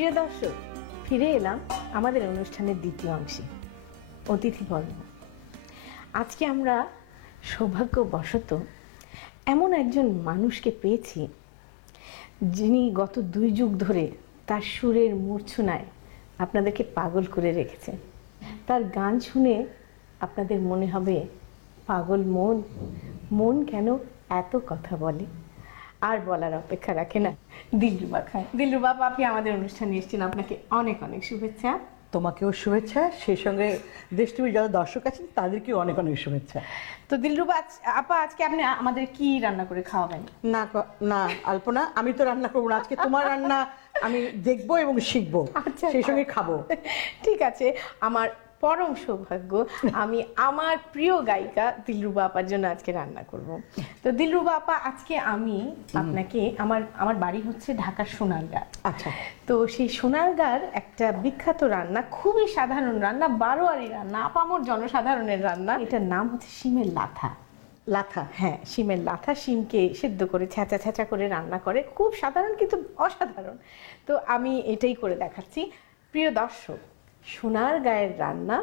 প্রিয় দর্শক, ফিরে এলাম আমাদের অনুষ্ঠানের দ্বিতীয় অংশে, অতিথি পর্ব। আজকে আমরা সৌভাগ্যবশত এমন একজন মানুষকে পেয়েছি যিনি গত 2 যুগ ধরে তার সুরের মূর্ছনায় আপনাদেরকে পাগল করে রেখেছেন। তার গান শুনে আপনাদের মনে হবে পাগল মন, মন কেন এত কথা বলে। আর বলার অপেক্ষা রাখে না, দিলরুবা খান। দিলরুবা আপনি আমাদের অনুষ্ঠানে এসেছেন, আপনাকে অনেক অনেক শুভেচ্ছা। তোমাকেও শুভেচ্ছা, সেই সঙ্গে দেশ টিভির যারা দর্শক আছেন তাদেরকেও অনেক অনেক শুভেচ্ছা। তো দিলরুবা আপা, আজকে আপনি আমাদের কি রান্না করে খাওয়াবেন? না না আলপনা, আমি তো রান্না করবো না, আজকে তোমার রান্না আমি দেখবো এবং শিখবো, আচ্ছা, সেই সঙ্গে খাবো। ঠিক আছে, আমার পরম সৌভাগ্য, আমি আমার প্রিয় গায়িকা দিলরুবা আপার জন্য আজকে রান্না করব। তো দিলরুবা আপা, আজকে আমি আপনাকে, আমার বাড়ি হচ্ছে ঢাকার সোনারগাঁ। আচ্ছা। তো সেই সোনারগাঁর একটা বিখ্যাত রান্না, খুবই সাধারণ রান্না, বারোয়ারি রান্না, আপামর জনসাধারণের রান্না, এটার নাম হচ্ছে শিমের লাথা। লাথা? হ্যাঁ, শিমের লাথা। শিমকে সেদ্ধ করে ছ্যাঁচা ছ্যাঁচা করে রান্না করে, খুব সাধারণ কিন্তু অসাধারণ। তো আমি এটাই করে দেখাচ্ছি। প্রিয় দর্শক, সোনারগাঁয়ের রান্না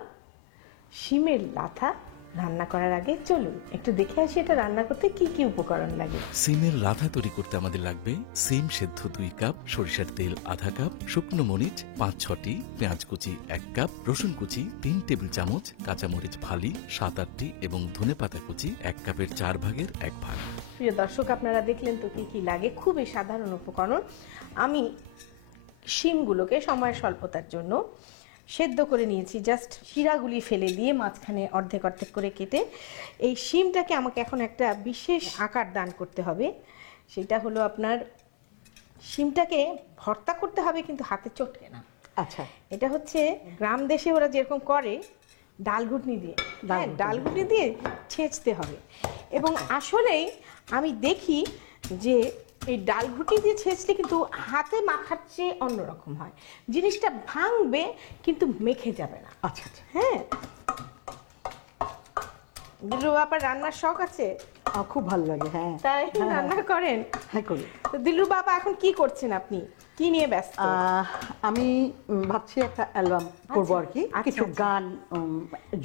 শিমের লাথা রান্না করার আগে চলুন একটু দেখে আসি এটা রান্না করতে কি কি উপকরণ লাগে। সিমের লাথা তৈরি করতে আমাদের লাগবে সিম সেদ্ধ 2 কাপ, সরিষার তেল আধা কাপ, শুকনো মরিচ 5-6টি, পেঁয়াজ কুচি 1 কাপ, রসুন কুচি 3 টেবিল চামচ, কাঁচামরিচ ফালি 7-8টি এবং ধনেপাতা কুচি 1 কাপের 4 ভাগের 1 ভাগ। প্রিয় দর্শক, আপনারা দেখলেন তো কি কি লাগে, খুবই সাধারণ উপকরণ। আমি শিমগুলোকে সময়ের স্বল্পতার জন্য সেদ্ধ করে নিয়েছি, জাস্ট শিরাগুলি ফেলে দিয়ে মাঝখানে অর্ধেক অর্ধেক করে কেটে। এই শিমটাকে আমাকে এখন একটা বিশেষ আকার দান করতে হবে, সেটা হলো আপনার শিমটাকে ভর্তা করতে হবে কিন্তু হাতে চটকে না। আচ্ছা। এটা হচ্ছে গ্রাম দেশে ওরা যেরকম করে ডাল ঘুটনি দিয়ে, ডাল ঘুটনি দিয়ে ছেঁচতে হবে। এবং আসলেই আমি দেখি যে এই ডাল ঘুটনি দিয়ে ছেঁচলে কিন্তু হাতে মাখার চেয়ে অন্যরকম হয়, জিনিসটা ভাঙবে কিন্তু মেখে যাবে না। আচ্ছা আচ্ছা। হ্যাঁ, দিলরুবা আপার রান্নার শখ আছে? খুব ভালো লাগে। হ্যাঁ, তাই রান্না করেন? হ্যাঁ করি। তো দিলরুবা আপা, এখন কি করছেন আপনি, কি নিয়ে ব্যস্ত? আমি ভাবছি একটা অ্যালবাম করবো আর কি, কিছু গান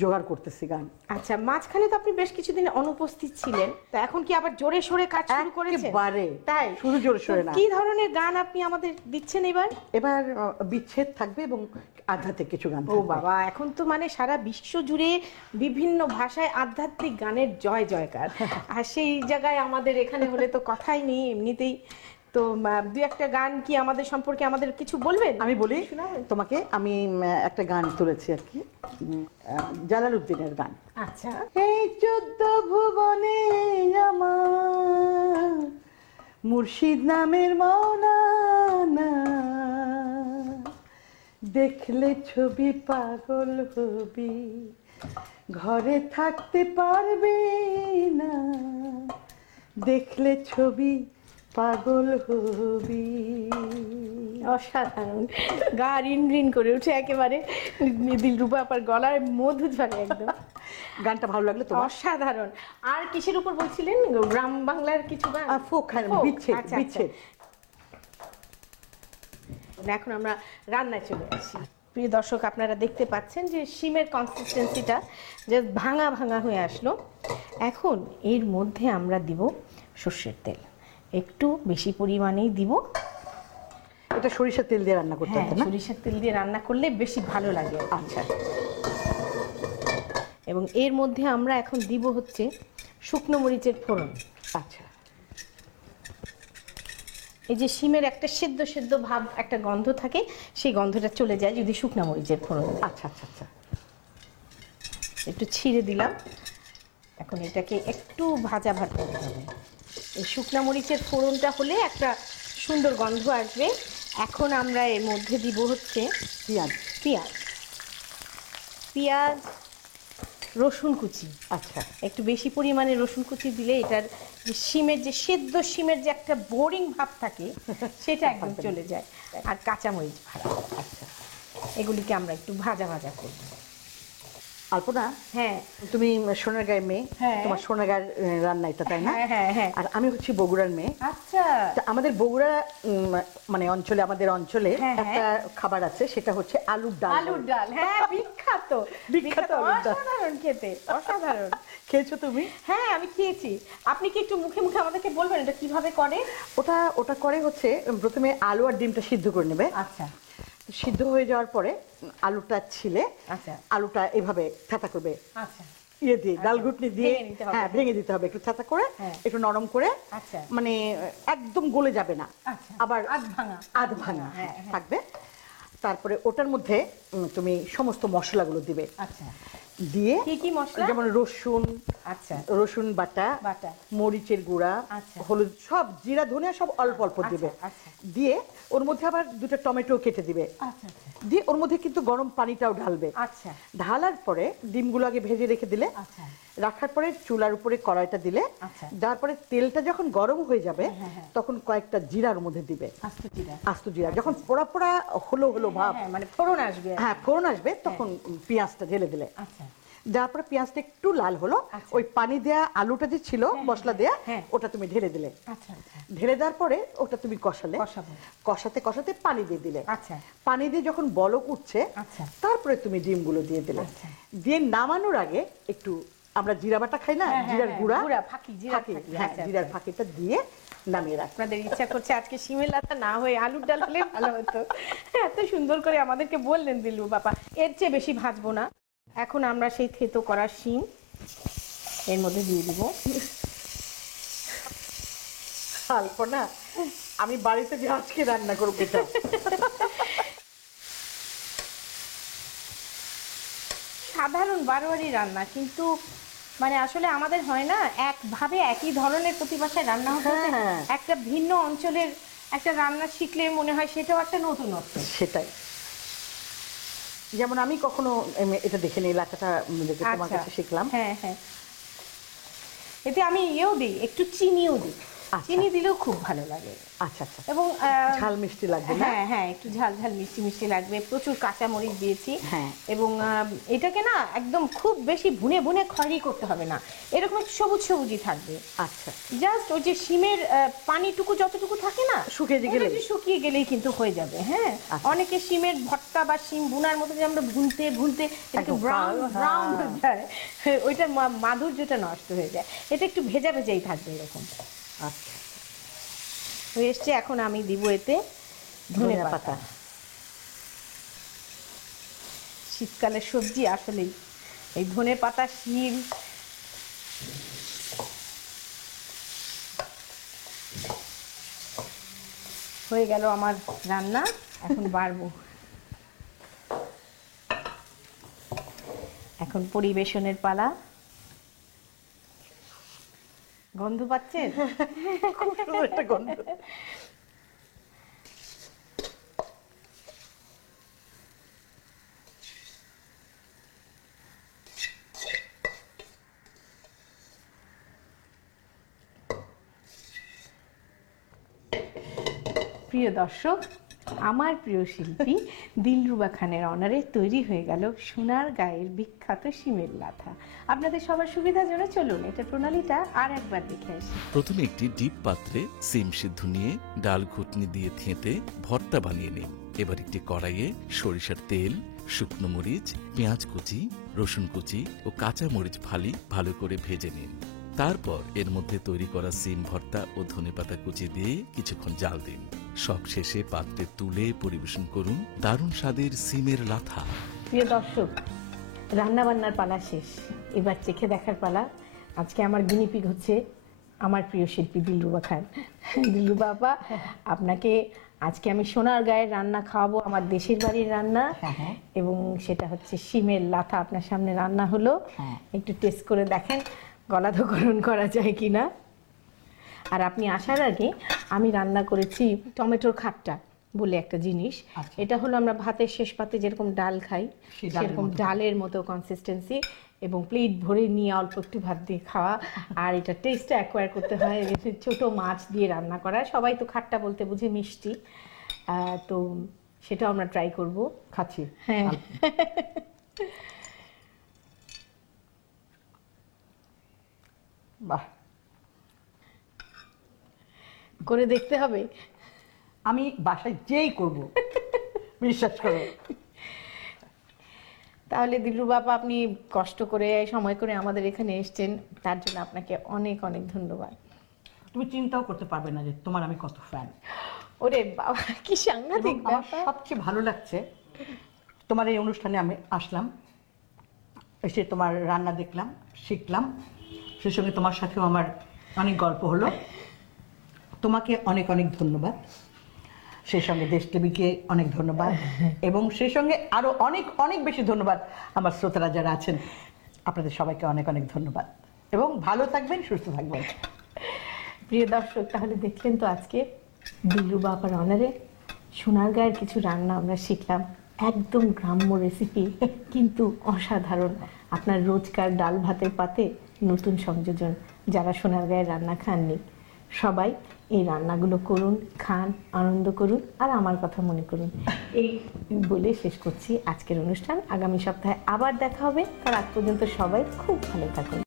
জোগাড় করতেছি, গান। আচ্ছা, মাঝখানে তো আপনি বেশ কিছুদিন অনুপস্থিত ছিলেন, তো এখন কি আবার জোরে সোরে কাজ শুরু করেছেন? একেবারে তাই? শুধু জোরে সোরে না। কি ধরনের গান আপনি আমাদের দিচ্ছেন এবার? এবার বিচ্ছেদ থাকবে এবং আধ্যাত্মিক কিছু গান। ও বাবা, এখন তো মানে সারা বিশ্ব জুড়ে বিভিন্ন ভাষায় আধ্যাত্মিক গানের জয় জয়কার। আর সেই জায়গায় আমাদের এখানে হলে তো কথাই নেই এমনিতেই। তো 2-1টা গান কি আমাদের সম্পর্কে আমাদের কিছু বলবেন? আমি বলি তোমাকে, আমি একটা গান তুলেছি আর কি, জালালউদ্দিনের গান। আচ্ছা। এই 14 ভুবনে আমার মুর্শিদ নামের মৌলানা, দেখলে ছবি পাগল হবি, ঘরে থাকতে পারবি না, দেখলে ছবি পাগল হবি। অসাধারণ, গা রিন রিন করে উঠে একেবারে, দিলরুবা আপার গলার মধু ঝরে একদম। গানটা ভালো লাগলো তো? অসাধারণ। আর কিসের উপর বলছিলেন? গ্রাম বাংলার কিছু গান? ফোক, বিচ্ছেদ। আচ্ছা, বিচ্ছেদ। এখন আমরা রান্নায় চলে আসি। প্রিয় দর্শক, আপনারা দেখতে পাচ্ছেন যে শিমের কনসিস্টেন্সিটা যে ভাঙা ভাঙা হয়ে আসলো। এখন এর মধ্যে আমরা দিব সর্ষের তেল, একটু বেশি পরিমাণেই দিব। এটা সরিষার তেল দিয়ে রান্না করতে হবে না? সরিষার তেল দিয়ে রান্না করলে বেশি ভালো লাগে। আচ্ছা। এবং এর মধ্যে আমরা এখন দিব হচ্ছে শুকনো মরিচের ফোড়ন। আচ্ছা। এই যে শিমের একটা সেদ্ধ সেদ্ধ ভাব, একটা গন্ধ থাকে, সেই গন্ধটা চলে যায় যদি শুকনো মরিচের ফোড়ন। আচ্ছা আচ্ছা আচ্ছা। একটু ছিঁড়ে দিলাম। এখন এটাকে একটু ভাজা ভাজা করতে হবে। এই শুকনো মরিচের ফোড়নটা হলে একটা সুন্দর গন্ধ আসবে। এখন আমরা এর মধ্যে দিব হচ্ছে পেঁয়াজ, পেঁয়াজ, রসুন কুচি। আচ্ছা। একটু বেশি পরিমাণে রসুন কুচি দিলে এটার যে শিমের যে সেদ্ধ শিমের যে একটা বোরিং ভাব থাকে সেটা একদম চলে যায়। আর কাঁচামরিচ ভাজা। আচ্ছা। এগুলিকে আমরা একটু ভাজা ভাজা করব। আলপনা, হ্যাঁ তুমি সোনারগাঁয়ের মেয়ে, হ্যাঁ। তোমার সোনারগাঁয়ের রান্না এটা, তাই না? হ্যাঁ হ্যাঁ হ্যাঁ। আর আমি হচ্ছি বগুড়ার মেয়ে। আচ্ছা তা আমাদের বগুড়া মানে আমাদের অঞ্চলে হ্যাঁ, একটা খাবার আছে, সেটা হচ্ছে আলুর ডাল। আলুর ডাল, হ্যাঁ বিখ্যাত বিখ্যাত আলুর ডাল। অসাধারণ খেতে, অসাধারণ। খেয়েছো তুমি? হ্যাঁ আমি খেয়েছি। আপনি কি একটু মুখে মুখে আমাদেরকে বলবেন এটা কিভাবে করে? ওটা ওটা করে হচ্ছে প্রথমে আলু আর ডিমটা সিদ্ধ করে নেবে। আচ্ছা সিদ্ধ হয়ে যাওয়ার পরে আলুটা ছিলে, আচ্ছা আলুটা এভাবে ছাতা করবে, আচ্ছা ইয়ে দিয়ে ডাল ঘুটনি দিয়ে, ভেঙে নিতে হবে। হ্যাঁ ভেঙে দিতে হবে একটু ছাতা করে, হ্যাঁ। একটু নরম করে, আচ্ছা মানে একদম গলে যাবে না, আচ্ছা আবার আধ ভাঙা আধ ভাঙা হ্যাঁ, হ্যাঁ। থাকবে। তারপরে ওটার মধ্যে তুমি সমস্ত মশলাগুলো দিবে, আচ্ছা দিয়ে কি কি মশলা? যেমন রসুন, আচ্ছা রসুন বাটা, বাটা, মরিচের গুঁড়া, আচ্ছা। হলুদ, সব জিরা ধনিয়া সব অল্প অল্প দিবে। আচ্ছা দিয়ে ওর মধ্যে আবার দুটো টমেটো কেটে দিবে, আচ্ছা দিয়ে ওর মধ্যে কিন্তু গরম পানিটাও ঢালবে। আচ্ছা ঢালার পরে ডিমগুলো আগে ভেজে রেখে দিলে, আচ্ছা রাখার পরে চুলার উপরে কড়াইটা দিলে, আচ্ছা তারপরে তেলটা যখন গরম হয়ে যাবে হ্যাঁ, হ্যাঁ। তখন কয়েকটা জিরার মধ্যে দিবে, আস্ত জিরা, আস্ত জিরা। যখন পোড়া পোড়া হলো হলো ভাব, হ্যাঁ মানে ফোড়ন আসবে। হ্যাঁ ফোড়ন আসবে, তখন পেঁয়াজটা ঢেলে দিলে। আচ্ছা তারপরে পেঁয়াজটা একটু লাল হলো, আচ্ছা। ওই পানি দেয়া আলুটা যে ছিল মশলা দেয়া, হ্যাঁ। ওটা তুমি ঢেলে দিলে। আচ্ছা আচ্ছা ঢেলে দেওয়ার পরে ওটা তুমি কষালে, কষাবো। কষাতে কষাতে পানি দিয়ে দিলে। আচ্ছা পানি দিয়ে যখন বলক উঠছে, আচ্ছা তারপরে তুমি ডিমগুলো দিয়ে দিলে। আচ্ছা। দিয়ে নামানোর আগে একটু আমরা জিরা বাটা খাই না, হ্যাঁ, জিরার হ্যাঁ, গুঁড়া, গুঁড়া, ফাঁকি, জিরার ফাঁকি, ফাঁকি, হ্যাঁ আচ্ছা, জিরার আচ্ছা। ফাঁকিটা দিয়ে নামিয়ে রাখ। আপনাদের ইচ্ছা করছে আজকে শিমের লাতা না হয়ে আলুর ডাল হলে ভালো হতো। এত সুন্দর করে আমাদেরকে বললেন দিলু বাবা। এর চেয়ে বেশি ভাজবো না। এখন আমরা সেই থেতো করা শিম এর মধ্যে দিয়ে দিব। আলপনা, আমি বাড়িতে যে আজকে রান্না করবো এটা। সাধারণ বারোয়ারি রান্না, কিন্তু মানে আসলে আমাদের হয় না একভাবে একই ধরনের প্রতি বাসায় রান্না হতে হতে হ্যাঁ। একটা ভিন্ন অঞ্চলের একটা রান্না শিখলে মনে হয় সেটাও একটা নতুনত্ব। সেটাই, যেমন আমি কখনো এটা দেখে নিই, এলাকাটা তোমার আচ্ছা। কাছে শিখলাম। হ্যাঁ হ্যাঁ, এতে আমি ইয়েও দিই, একটু চিনিও দিই। আচ্ছা। চিনি দিলেও খুব ভালো লাগে। আচ্ছা আচ্ছা, এবং ঝাল মিষ্টি লাগবে না? হ্যাঁ হ্যাঁ, একটু ঝাল ঝাল মিষ্টি মিষ্টি লাগবে। প্রচুর কাঁচামরিচ দিয়েছি। হ্যাঁ। এবং এটাকে না একদম খুব বেশি ভুনে ভুনে খয়রি করতে হবে না, এরকম একটু সবুজ সবুজই থাকবে। আচ্ছা, জাস্ট ওই যে শিমের পানিটুকু যতটুকু থাকে না, শুকিয়ে গেলেই? ওটা যে শুকিয়ে গেলেই কিন্তু হয়ে যাবে। হ্যাঁ, আচ্ছা। অনেকে শিমের ভর্তা বা শিম ভুনার মধ্যে যে আমরা ভুনতে ভুনতে একটু একদম ব্রাউন কালো, ব্রাউন হ্যাঁ। হয়ে যায়, ওইটার মাধুর্যটা নষ্ট হয়ে যায়। এটা একটু ভেজা ভেজাই থাকবে এরকম। আচ্ছা। হয়ে এসছে, এখন আমি দিব এতে ধনে পাতা। শীতকালের সবজি আসলেই এই ধনে পাতা, শিম। হয়ে গেল আমার রান্না, এখন বাড়বো। এখন পরিবেশনের পালা। গন্ধ পাচ্ছেন? খুব সুন্দর একটা গন্ধ। প্রিয় দর্শক, আমার প্রিয় শিল্পী দিলরুবা খানের অনারে তৈরি হয়ে গেল সোনারগাঁয়ের বিখ্যাত শিমের লাথা। আপনাদের সবার সুবিধার জন্য চলুন এটা প্রণালীটা আর একবার দেখে আসি। প্রথমে একটি ডিপ পাত্রে সিম সিদ্ধ নিয়ে ডাল ঘুটনি দিয়ে থেঁতে ভর্তা বানিয়ে নিন। এবার একটি কড়াইয়ে সরিষার তেল, শুকনো মরিচ, পেঁয়াজ কুচি, রসুন কুচি ও কাঁচা মরিচ ফালি ভালো করে ভেজে নিন। তারপর এর মধ্যে তৈরি করা সিম ভর্তা ও ধনেপাতা কুচি দিয়ে কিছুক্ষণ জাল দিন। সব শেষে পাত্রে তুলে পরিবেশন করুন দারুণ স্বাদের সিমের লাথা। প্রিয় দর্শক, রান্না বান্নার পালা শেষ, এবার চেখে দেখার পালা। আজকে আমার গিনিপিগ হচ্ছে আমার প্রিয় শিল্পী দিলরুবা খান। দিলরুবা আপা, আপনাকে আজকে আমি সোনারগাঁয়ের রান্না খাওয়াবো, আমার দেশের বাড়ির রান্না। এবং সেটা হচ্ছে শিমের লাথা আপনার সামনে রান্না হলো। একটু টেস্ট করে দেখেন গলাধকরণ করা যায় কিনা। আর আপনি আসার আগে আমি রান্না করেছি টমেটোর খাট্টা বলে একটা জিনিস। এটা হলো আমরা ভাতের শেষ পাতে যেরকম ডাল খাই সেরকম ডালের মতো কনসিস্টেন্সি, এবং প্লেট ভরে নিয়ে অল্প একটু ভাত দিয়ে খাওয়া। আর এটা টেস্টটা অ্যাকোয়ার করতে হয় ছোট মাছ দিয়ে রান্না করা। সবাই তো খাট্টা বলতে বুঝে মিষ্টি, তো সেটাও আমরা ট্রাই করব। খাচ্ছি। হ্যাঁ, বাহ, করে দেখতে হবে। আমি বাসায় যেই করব, বিশ্বাস করো। তাহলে দিলরু বাবা, আপনি কষ্ট করে সময় করে আমাদের এখানে এসেছেন, তার জন্য আপনাকে অনেক অনেক ধন্যবাদ। তুমি চিন্তাও করতে পারবে না যে তোমার আমি কত ফ্যান। ওরে বাবা, কি সাংঘাতিক আমার ব্যাপার। সবচেয়ে ভালো লাগছে তোমার এই অনুষ্ঠানে আমি আসলাম, এসে তোমার রান্না দেখলাম, শিখলাম, সেই সঙ্গে তোমার সাথেও আমার অনেক গল্প হলো। তোমাকে অনেক অনেক ধন্যবাদ, সেই সঙ্গে দেশ টিভিকে অনেক ধন্যবাদ, এবং সেই সঙ্গে আরো অনেক অনেক বেশি ধন্যবাদ আমার শ্রোতারা যারা আছেন, আপনাদের সবাইকে অনেক অনেক ধন্যবাদ, এবং ভালো থাকবেন, সুস্থ থাকবেন। প্রিয় দর্শক, তাহলে দেখলেন তো আজকে দিলরু বাবার অনারে সোনারগাঁয়ের কিছু রান্না আমরা শিখলাম। একদম গ্রাম্য রেসিপি, কিন্তু অসাধারণ। আপনার রোজকার ডাল ভাতের পাতে নতুন সংযোজন। যারা সোনারগাঁয়ের রান্না খাননি, সবাই এই রান্নাগুলো করুন, খান, আনন্দ করুন, আর আমার কথা মনে করুন। এই বলে শেষ করছি আজকের অনুষ্ঠান। আগামী সপ্তাহে আবার দেখা হবে। তার আগ পর্যন্ত সবাই খুব ভালো থাকুন।